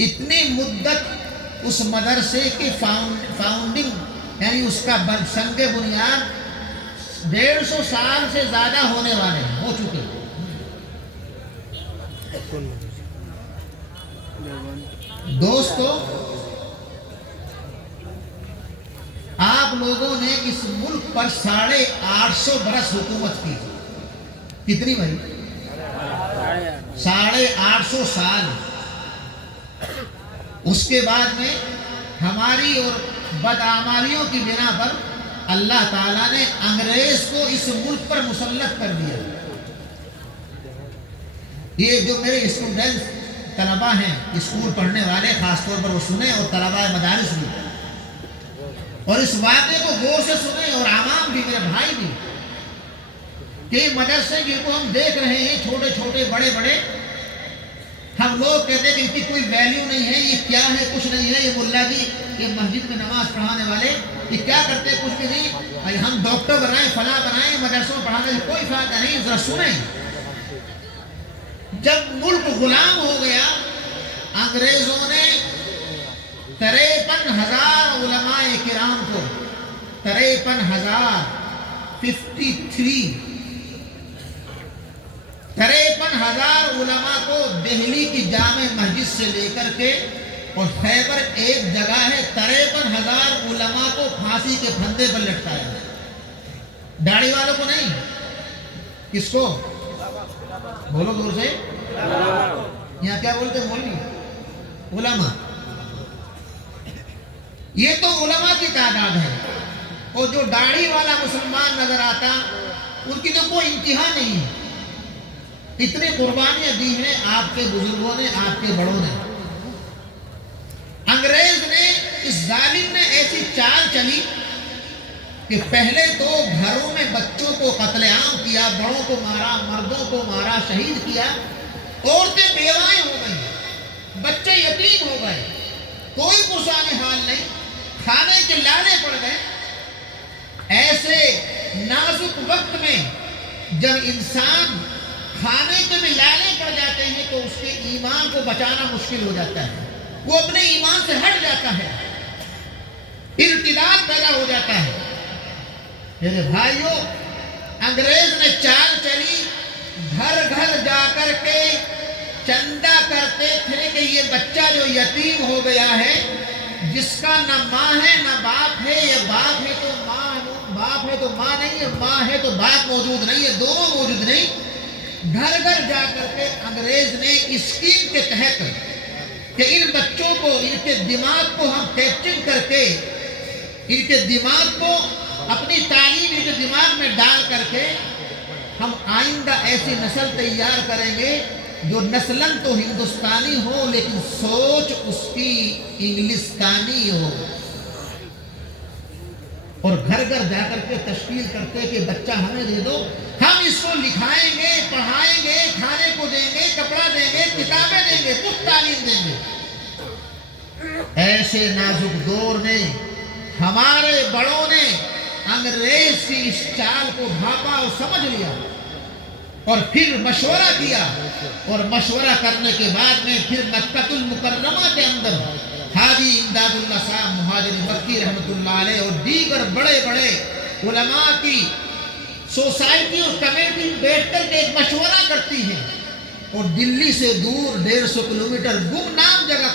اتنی مدت اس مدرسے کی فاؤنڈنگ یعنی اس کا سنگ بنیاد 150 سال سے زیادہ ہونے والے ہو چکے. دوستو، آپ لوگوں نے اس ملک پر 850 برس حکومت کی. کتنی بھائی؟ 850 سال. اس کے بعد میں ہماری اور بدعمالیوں کی بنا پر اللہ تعالیٰ نے انگریز کو اس ملک پر مسلط کر دیا. یہ جو میرے اسٹوڈنٹس طلبہ ہیں، اسکول پڑھنے والے، خاص طور پر وہ سنیں، اور طلبہ مدارس بھی، اور اس واقعے کو غور سے سنیں، اور عوام بھی، میرے بھائی بھی، کہ مدرسے جن کو ہم دیکھ رہے ہیں، چھوٹے چھوٹے بڑے بڑے، ہم لوگ کہتے ہیں کہ ان کی کوئی ویلیو نہیں ہے، یہ کیا ہے، کچھ نہیں ہے، یہ ملا جی، یہ مسجد میں نماز پڑھانے والے، یہ کیا کرتے ہیں، کچھ بھی نہیں. ہم ڈاکٹر بنائیں، فلاں بنائیں، مدرسوں میں پڑھانے سے کوئی فائدہ نہیں. ذرا سنیں، جب ملک غلام ہو گیا، انگریزوں نے 53,000 علماء کرام کو 53,000 علماء کو دہلی کی جامع مسجد سے لے کر کے، اور خیبر ایک جگہ ہے، 53,000 علماء کو پھانسی کے پھندے پر لٹکایا. داڑھی والوں کو نہیں، کس کو؟ بولو دور سے. یہاں کیا بولتے ہیں؟ مولوی، علماء. یہ تو علماء کی تعداد ہے، اور جو داڑھی والا مسلمان نظر آتا ان کی تو کوئی انتہا نہیں ہے. اتنی قربانیاں دی ہیں آپ کے بزرگوں نے، آپ کے بڑوں نے. انگریز نے، اس ظالم نے ایسی چال چلی کہ پہلے تو گھروں میں بچوں کو قتل عام کیا، بڑوں کو مارا، مردوں کو مارا، شہید کیا، عورتیں بیوائیں ہو گئیں، بچے یتیم ہو گئے، کوئی پرسان حال نہیں، کھانے کے لالے پڑ گئے. ایسے نازک وقت میں جب انسان کھانے کے بھی لالے پڑ جاتے ہیں تو اس کے ایمان کو بچانا مشکل ہو جاتا ہے، وہ اپنے ایمان سے ہٹ جاتا ہے، ارتداد پیدا ہو جاتا ہے. میرے بھائیوں، انگریز نے چال چلی، گھر گھر جا کر کے چندہ کرتے تھے کہ یہ بچہ جو یتیم ہو گیا ہے، جس کا نہ ماں ہے نہ باپ ہے، یہ باپ ہے تو ماں، باپ ہے تو ماں نہیں ہے، ماں ہے تو باپ موجود نہیں ہے، دونوں موجود نہیں. گھر گھر جا کر کے انگریز نے اسکیم کے تحت کہ ان بچوں کو، ان کے دماغ کو ہم کیپچر کر کے، ان کے دماغ کو، اپنی تعلیم ان کے دماغ میں ڈال کر کے ہم آئندہ ایسی نسل تیار کریں گے جو نسلاً تو ہندوستانی ہو لیکن سوچ اس کی انگلستانی ہو. اور گھر گھر جا کر کے تشکیل کرتے کہ بچہ ہمیں دے دو، ہم اس کو لکھائیں گے، پڑھائیں گے، کھانے کو دیں گے، کپڑا دیں گے، کتابیں دیں گے، کچھ تعلیم دیں گے. ایسے نازک دور میں ہمارے بڑوں نے انگریز کی اس چال کو بھاپا اور سمجھ لیا، اور پھر مشورہ کیا، اور مشورہ کرنے کے بعد میں پھر مکہ المکرمہ کے اندر حاجی امداد اللہ صاحب مہاجر مکی رحمۃ اللہ علیہ اور دیگر بڑے بڑے علماء کی سوسائٹی اور کمیٹی بیٹھ کر کے ایک مشورہ کرتی ہے، اور دلی سے دور 150 کلومیٹر گمنام جگہ